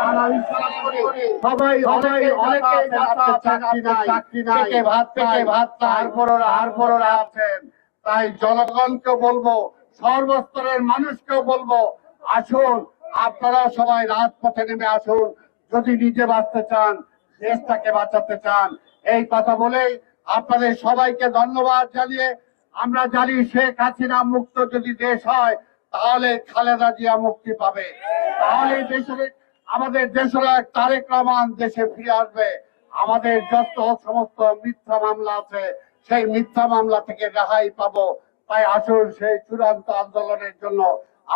সবাই সবাই অনেকে চাকরি নাই চাকরি নাই পেটে ভাত আছেন। তাই জনগণকে বলব সর্বস্তরের মানুষকে বলব আসুন আপনারা সবাই রাজপথে নেমে আসুন। যদি নিজে বাঁচতে চান দেশটাকে বাঁচাতে চান এই কথা বলেই আপনাদের সবাইকে ধন্যবাদ জানিয়ে আমরা জানি শেখ হাসিনা মুক্ত যদি দেশ হয় তাহলে খালেদা জিয়া মুক্তি পাবে। তাহলে দেশের আমাদের দেশের এক তারেক রহমান দেশে ফিরে আসবে। আমাদের যত সমস্ত মিথ্যা মামলা আছে, সেই মিথ্যা মামলা থেকে রেহাই পাবো। তাই আসুন সেই চূড়ান্ত আন্দোলনের জন্য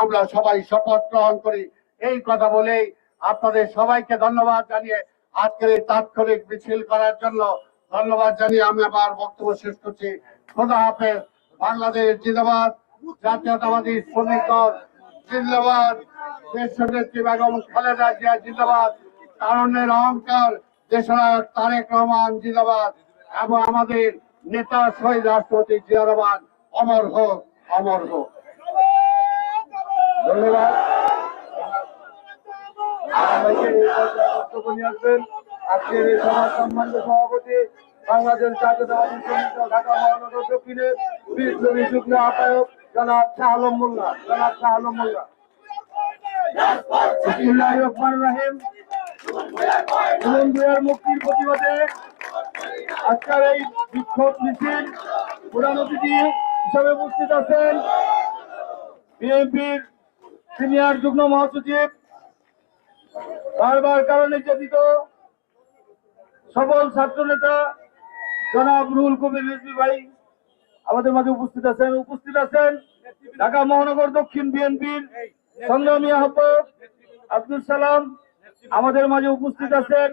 আমরা সবাই শপথ গ্রহণ করি। এই কথা বলেই আপনাদের সবাইকে ধন্যবাদ জানিয়ে আজকের এই তাৎক্ষণিক মিছিল করার জন্য ধন্যবাদ জানিয়ে আমি আমার বক্তব্য শেষ করছি। খোদা হাফেজ, বাংলাদেশ জিন্দাবাদ, জাতীয়তাবাদী শ্রমিক জিন্দাবাদ। দেশের নেত্রী বেগম খালেদা জিয়া জিন্দাবাদ। কারণের অহংকার তারেক রহমান জিন্দাবাদ এবং আমাদের নেতা শহীদ রাষ্ট্রপতি জিয়া অমর হোক অমর হোক। ধন্যবাদ। আজকের এই সমাজ সম্মানিত সভাপতি, বাংলাদেশ জাতীয়তাবাদী দল ঢাকা মহানগর দক্ষিণের বিপ্লবী যুগ্ম আহ্বায়ক জনাব শাহ আলম মোল্লা। জনাব শাহ আলম মোল্লা। রহিম। কলম্বিয়ার মুক্তির প্রতিবাদে আজকের এই বিক্ষোভ মিছিল প্রধান অতিথি হিসাবে উপস্থিত আছেন বিএনপির সিনিয়র যুগ্ম মহাসচিব। বারবার কারণে নির্যাতিত সবল ছাত্র নেতা জনাব রুহুল কবির রিজভী ভাই আমাদের মাঝে উপস্থিত আছেন। উপস্থিত আছেন ঢাকা মহানগর দক্ষিণ বিএনপির সংগ্রামী আহ্বায়ক আব্দুল সালাম আমাদের মাঝে উপস্থিত আছেন।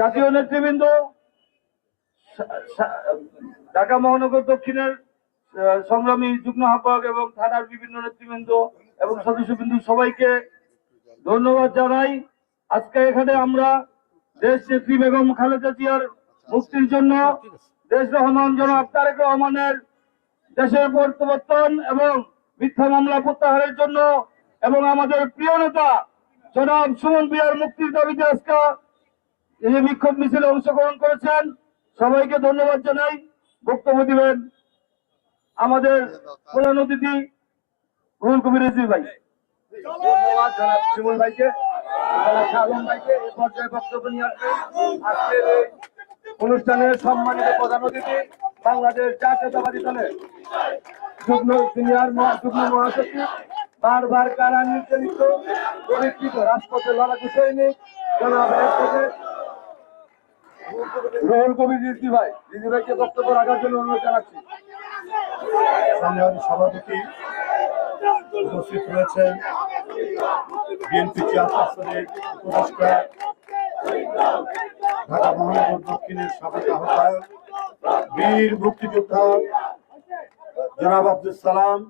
জাতীয় নেতৃবৃন্দ ঢাকা মহানগর দক্ষিণের সংগ্রামী যুগ্ম আহ্বায়ক এবং থানার বিভিন্ন নেতৃবৃন্দ এবং সদস্যবৃন্দ সবাইকে ধন্যবাদ জানাই। আজকে এখানে আমরা দেশ নেত্রী বেগম খালেদা জিয়ার মুক্তির জন্য দেশ রহমান জনাব তারেক রহমানের দেশের প্রত্যাবর্তন এবং মিথ্যা মামলা প্রত্যাহারের জন্য এবং আমাদের প্রিয় নেতা জনাব সুমন বিহার মুক্তির দাবিতে আজকে এই বিক্ষোভ মিছিলে অংশগ্রহণ করেছেন। সবাইকে ধন্যবাদ জানাই। বক্তব্য দিবেন আমাদের প্রধান অতিথি রুহুল কবির ভাই। ধন্যবাদ জনাব শিমুল ভাইকে। ভাইকে অনুষ্ঠানের সম্মানিত প্রধান অতিথি বাংলাদেশ জাতীয়তাবাদী দলের যুগ্ম সিনিয়র যুগ্ম মহাসচিব, বারবার কারা নির্যাতিত পরীক্ষিত রাজপথে লড়াকু সৈনিক রিজভী ভাই ভাইকে বক্তব্য রাখার জন্য অনুরোধ জানাচ্ছি। সভাপতি উপস্থিত রয়েছেন বিএনপি উপদেষ্টা, ঢাকা মহানগর দক্ষিণের সাবেক আহ্বায়ক, বীর মুক্তিযোদ্ধা জনাব আব্দুল সালাম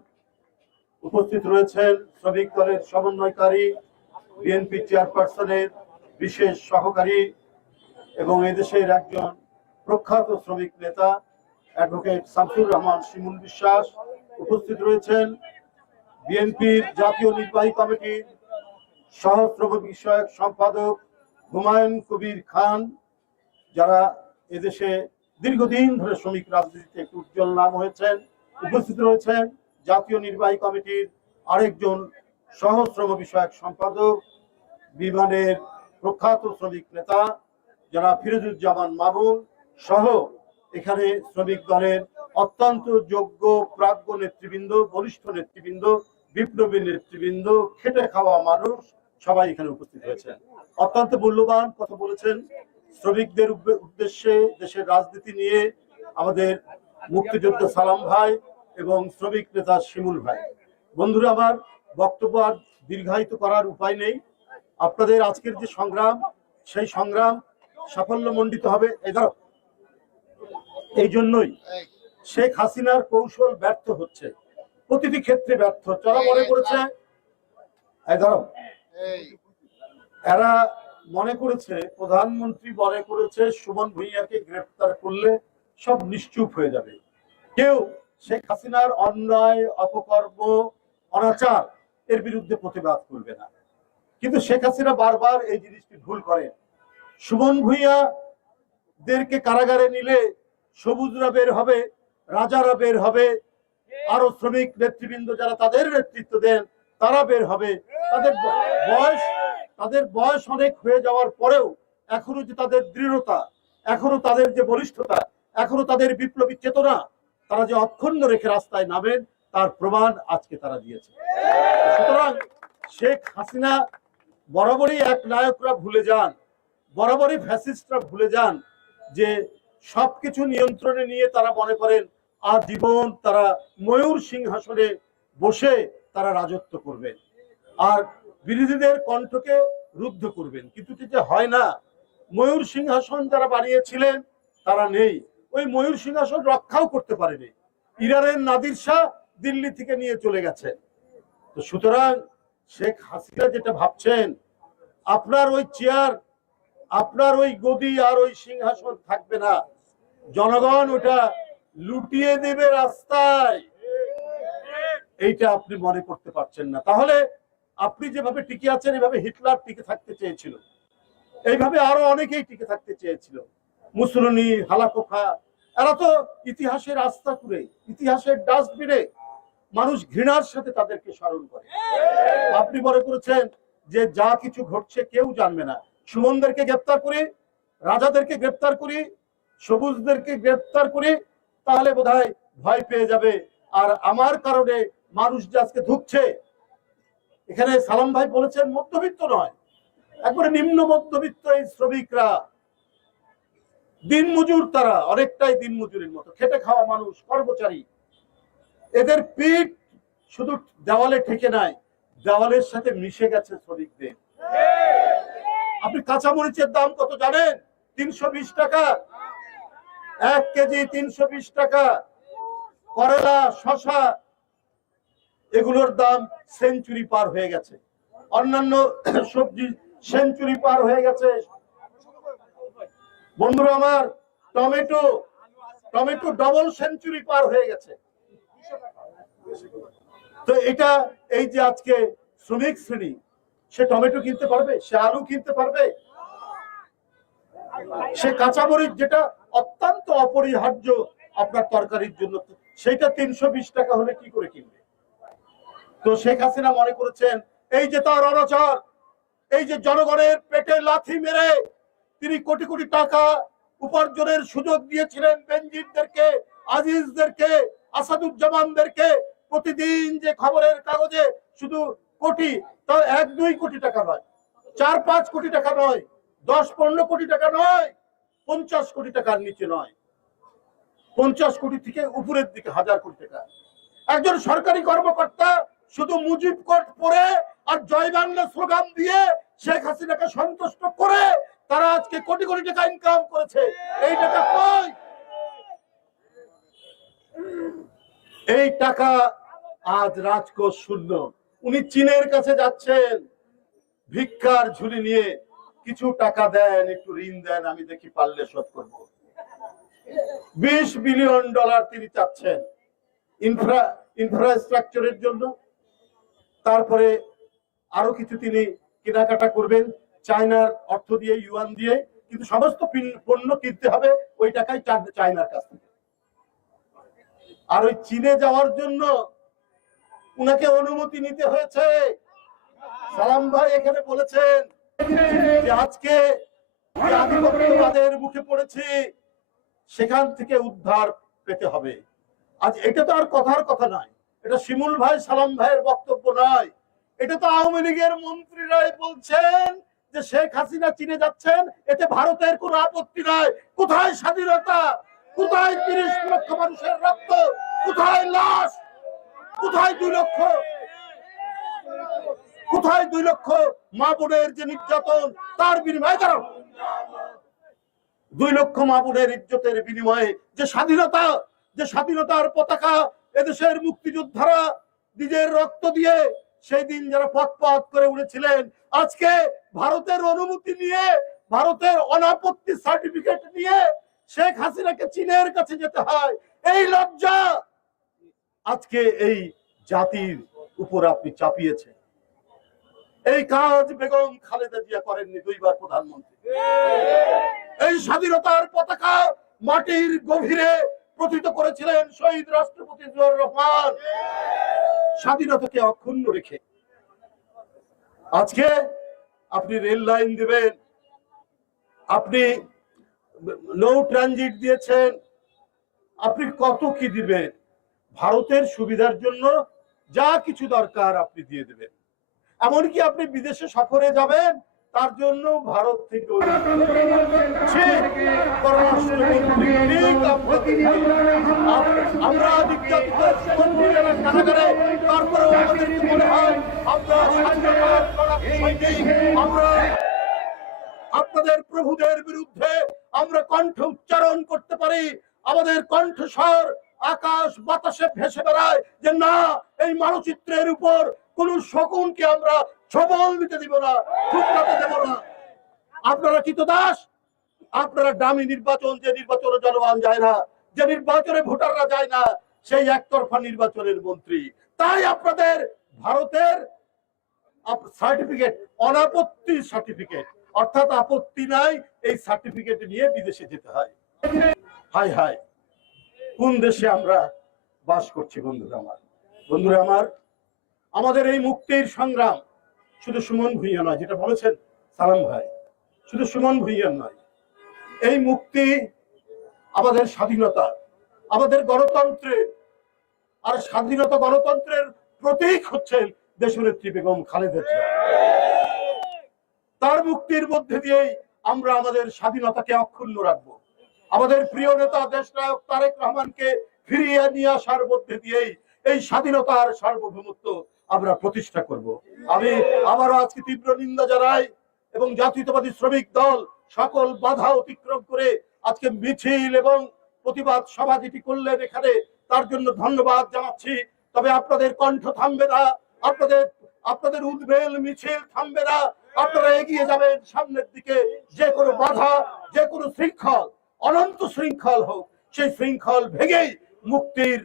উপস্থিত রয়েছেন শ্রমিক দলের সমন্বয়কারী, বিএনপি চেয়ারপারসনের বিশেষ সহকারী এবং এদেশের একজন প্রখ্যাত শ্রমিক নেতা, অ্যাডভোকেট শামসুর রহমান শিমুল বিশ্বাস উপস্থিত রয়েছেন। বিএনপির জাতীয় নির্বাহী কমিটির সহস্রম বিষয়ক সম্পাদক হুমায়ুন কবির খান, যারা এদেশে দীর্ঘদিন ধরে শ্রমিক রাজনীতিতে একটি উজ্জ্বল নাম হয়েছেন। উপস্থিত রয়েছেন জাতীয় নির্বাহী কমিটির আরেকজন সহশ্রম বিষয়ক সম্পাদক, বিমানের প্রখ্যাত শ্রমিক নেতা, যারা ফিরোজুজ্জামান মামুন সহ এখানে শ্রমিক দলের অত্যন্ত যোগ্য প্রাজ্ঞ নেতৃবৃন্দ বরিষ্ঠ নেতৃবৃন্দ, বিপ্লবী নেতৃবৃন্দ, খেটে খাওয়া মানুষ সবাই এখানে উপস্থিত হয়েছেন অত্যন্ত মূল্যবান কথা বলেছেন শ্রমিকদের উদ্দেশ্যে দেশের রাজনীতি নিয়ে আমাদের মুক্তিযোদ্ধা সালাম ভাই এবং শ্রমিক নেতা শিমুল ভাই। বন্ধুরা, আমার বক্তব্য আর দীর্ঘায়িত করার উপায় নেই। আপনাদের আজকের যে সংগ্রাম, সেই সংগ্রাম সাফল্য মণ্ডিত হবে। এই এই জন্যই শেখ হাসিনার কৌশল ব্যর্থ হচ্ছে। প্রতিটি ক্ষেত্রে ব্যর্থ যারা মনে করেছে। এই ধরো, এরা মনে করেছে, প্রধানমন্ত্রী মনে করেছে, সুমন ভুইয়াকে গ্রেফতার করলে সব নিশ্চুপ হয়ে যাবে। কেউ শেখ হাসিনার অন্যায়, অপকর্ম, অনাচার এর বিরুদ্ধে প্রতিবাদ করবে না। কিন্তু শেখ হাসিনা বারবার এই জিনিসটি ভুল করে সুমন ভুইয়া দেরকে কারাগারে নিলে সবুজরা বের হবে, রাজারা বের হবে, আরও শ্রমিক নেতৃবৃন্দ যারা তাদের নেতৃত্ব দেন, তারা বের হবে। তাদের বয়স তাদের বয়স অনেক হয়ে যাওয়ার পরেও এখনও যে তাদের দৃঢ়তা, এখনও তাদের যে বলিষ্ঠতা, এখনও তাদের বিপ্লবী চেতনা তারা যে অক্ষুণ্ণ রেখে রাস্তায় নামেন, তার প্রমাণ আজকে তারা দিয়েছে। সুতরাং শেখ হাসিনা বরাবরই এক নায়করা ভুলে যান, বরাবরই ফ্যাসিস্টরা ভুলে যান যে সবকিছু নিয়ন্ত্রণে নিয়ে তারা মনে করেন, আজীবন তারা ময়ূর সিংহাসনে বসে তারা রাজত্ব করবেন আর বিরোধীদের কণ্ঠকে রুদ্ধ করবেন। কিন্তু যে হয় না, ময়ূর সিংহাসন যারা বানিয়েছিলেন, তারা নেই। ওই ময়ূর সিংহাসন রক্ষাও করতে পারেনি। ইরানের নাদির শাহ দিল্লি থেকে নিয়ে চলে গেছেন তো সুতরাং শেখ হাসিনা যেটা ভাবছেন, আপনার ওই চেয়ার, আপনার ওই গদি আর ওই সিংহাসন থাকবে না। জনগণ ওটা লুটিয়ে দেবে রাস্তায়। এইটা আপনি মনে করতে পারছেন না। তাহলে আপনি যেভাবে টিকে আছেন, এভাবে হিটলার টিকে থাকতে চেয়েছিল। এইভাবে আরও অনেকেই টিকে থাকতে চেয়েছিল। মুসলনি হালাকোখা এরা তো ইতিহাসের আস্থা করে ইতিহাসের ডাস্টবিনে মানুষ ঘৃণার সাথে তাদেরকে স্মরণ করে। আপনি মনে করেছেন যে যা কিছু ঘটছে কেউ জানবে না। সুমনদেরকে গ্রেপ্তার করি, রাজাদেরকে গ্রেপ্তার করি, সবুজদেরকে গ্রেপ্তার করি, তাহলে বোধহয় ভয় পেয়ে যাবে। আর আমার কারণে মানুষ যে আজকে ধুকছে, এখানে সালাম ভাই বলেছেন মধ্যবিত্ত নয়, একবারে নিম্ন মধ্যবিত্ত এই শ্রমিকরা। দিনমজুর তারা, অনেকটাই দিনমজুরের মতো। খেটে খাওয়া মানুষ, কর্মচারী। এদের পিঠ শুধু দেওয়ালে ঠেকে নাই, দেওয়ালের সাথে মিশে গেছে শ্রমিকদের। আপনি কাঁচা মরিচের দাম কত জানেন? তিনশো বিশ টাকা। এক কেজি তিনশো বিশ টাকা। করলা শশা এগুলোর দাম সেঞ্চুরি পার হয়ে গেছে। অন্যান্য সবজি সেঞ্চুরি পার হয়ে গেছে। বন্ধুরা আমার, টমেটো টমেটো ডবল সেঞ্চুরি পার হয়ে গেছে। তো এটা এই যে আজকে শ্রমিক শ্রেণি, সে টমেটো কিনতে পারবে, সে আলু কিনতে পারবে? সে কাঁচামরিচ যেটা অত্যন্ত অপরিহার্য আপনার তরকারির জন্য সেটা তিনশো বিশ টাকা হলে কি করে কিনবে? তো শেখ হাসিনা মনে করেছেন, এই যে তার অনাচার, এই যে জনগণের পেটে লাথি মেরে তিনি কোটি কোটি টাকা উপার্জনের সুযোগ দিয়েছিলেন বেঞ্জিরদেরকে আজিজদেরকে, আসাদুজ্জামানদেরকে। প্রতিদিন যে খবরের কাগজে শুধু কোটি তাও এক, দুই কোটি টাকা নয়, চার, পাঁচ কোটি টাকা নয়, দশ, পনেরো কোটি টাকা নয়, পঞ্চাশ কোটি টাকার নিচে নয়। পঞ্চাশ কোটি থেকে উপরের দিকে হাজার কোটি টাকা। একজন সরকারি কর্মকর্তা শুধু মুজিব কোট পরে আর জয় বাংলা স্লোগান দিয়ে শেখ হাসিনাকে সন্তুষ্ট করে তারা আজকে কোটি কোটি টাকা ইনকাম করেছে। এই টাকা কই? এই টাকা আজ রাজকোষ শূন্য। উনি চীনের কাছে যাচ্ছেন। ভিক্ষার ঝুলি নিয়ে কিছু টাকা দেন, একটু ঋণ দেন, আমি দেখি পারলে শোধ করব। বিশ বিলিয়ন ডলার তিনি চাচ্ছেন ইনফ্রা ইনফ্রাস্ট্রাকচারের জন্য। তারপরে আরও কিছু তিনি কেনাকাটা করবেন। চায়নার অর্থ দিয়ে, ইউয়ান দিয়ে, কিন্তু সমস্ত পণ্য কিনতে হবে ওই টাকাই চায়নার কাছ থেকে। আর ওই চীনে যাওয়ার জন্য উনাকে অনুমতি নিতে হয়েছে। সালাম ভাই এখানে বলেছেন আজকে আধিপত্যবাদের মুখে পড়েছি, সেখান থেকে উদ্ধার পেতে হবে। আজ এটা তো আর কথার কথা নয়। এটা শিমুল ভাই সালাম ভাইয়ের বক্তব্য নয়। এটা তো আওয়ামী লীগের মন্ত্রীরাই বলছেন যে শেখ হাসিনা চীনে যাচ্ছেন, এতে ভারতের কোনো আপত্তি নাই। কোথায় স্বাধীনতা? কোথায় তিরিশ লক্ষ মানুষের রক্ত? কোথায় লাশ? কোথায় দুই লক্ষ? কোথায় দুই লক্ষ মা বোনের যে নির্যাতন, তার বিনিময়ে কারণ দুই লক্ষ মা বোনের ইজ্জতের বিনিময়ে যে স্বাধীনতা, যে স্বাধীনতার পতাকা এদেশের মুক্তিযোদ্ধারা নিজের রক্ত দিয়ে সেই দিন যারা পথ করে উড়েছিলেন আজকে ভারতের অনুমতি নিয়ে, ভারতের অনাপত্তি সার্টিফিকেট নিয়ে শেখ হাসিনাকে চীনের কাছে যেতে হয়। এই লজ্জা আজকে এই জাতির উপর আপনি চাপিয়েছেন। এই কাজ বেগম খালেদা জিয়া করেননি দুইবার প্রধানমন্ত্রী। এই স্বাধীনতার পতাকা মাটির গভীরে প্রথিত করেছিলেন শহীদ রাষ্ট্রপতি জিয়াউর রহমান। স্বাধীনতাকে অক্ষুণ্ণ রেখে। আজকে আপনি রেল লাইন দিবেন, আপনি নৌ ট্রানজিট দিয়েছেন, আপনি কত কি দিবেন? ভারতের সুবিধার জন্য যা কিছু দরকার আপনি দিয়ে দেবেন। এমনকি আপনি বিদেশে সফরে যাবেন, তার জন্য ভারত থেকে ঠিক, পররাষ্ট্রমন্ত্রী, ঠিক আপনাদের আপ- আপনাদের প্রভুদের বিরুদ্ধে আমরা কণ্ঠ উচ্চারণ করতে পারি। আমাদের কণ্ঠস্বর আকাশ বাতাসে ভেসে বেড়ায় যে না, এই মানচিত্রের উপর কোন শকুনকে আমরা সবল দিতে দিব না ঠুকরাতে দেব না। আপনারা কি তো দাস? আপনারা দামি নির্বাচন, যে নির্বাচনে জনগণ যায় না, যে নির্বাচনে ভোটাররা যায় না, সেই একতরফা নির্বাচনের মন্ত্রী। তাই আপনাদের ভারতের সার্টিফিকেট অনাপত্তি সার্টিফিকেট অর্থাৎ আপত্তি নাই, এই সার্টিফিকেট নিয়ে বিদেশে যেতে হয়। হাই হাই, কোন দেশে আমরা বাস করছি, বন্ধুরা আমার? বন্ধুরা আমার, আমাদের এই মুক্তির সংগ্রাম শুধু সুমন ভুইয়া নয়, যেটা বলেছেন সালাম ভাই, শুধু সুমন ভুইয়া নয় এই মুক্তি আমাদের স্বাধীনতা, আমাদের গণতন্ত্রের আর স্বাধীনতা গণতন্ত্রের প্রতীক হচ্ছেন দেশনেত্রী বেগম খালেদা জিয়া। তার মুক্তির মধ্যে দিয়েই আমরা আমাদের স্বাধীনতাকে অক্ষুণ্ণ রাখব। আমাদের প্রিয় নেতা দেশ নায়ক তারেক রহমানকে ফিরিয়ে নিয়ে আসার মধ্যে দিয়েই এই স্বাধীনতার সার্বভৌমত্ব আমরা প্রতিষ্ঠা করব। আমি আবারও আজকে তীব্র নিন্দা জানাই এবং জাতীয়তাবাদী শ্রমিক দল সকল বাধা অতিক্রম করে আজকে মিছিল এবং প্রতিবাদ সভা যেটি করলেন এখানে, তার জন্য ধন্যবাদ জানাচ্ছি। তবে আপনাদের কণ্ঠ থামবে না, আপনাদের আপনাদের উদ্বেল মিছিল থামবে না, আপনারা এগিয়ে যাবেন সামনের দিকে। যে কোনো বাধা, যে কোনো শৃঙ্খল, অনন্ত শৃঙ্খল হোক, সেই শৃঙ্খল ভেঙেই মুক্তির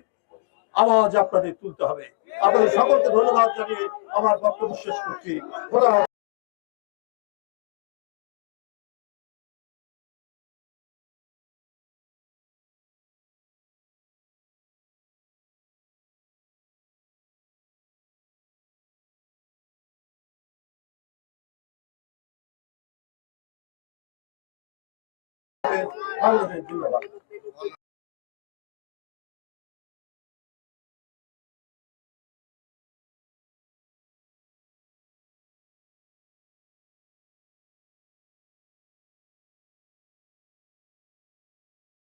আওয়াজ আপনাদের তুলতে হবে। আপনাদের সকলকে ধন্যবাদ জানিয়ে আমার বক্তব্য শেষ করছি। বাংলাদেশ জিন্দাবাদ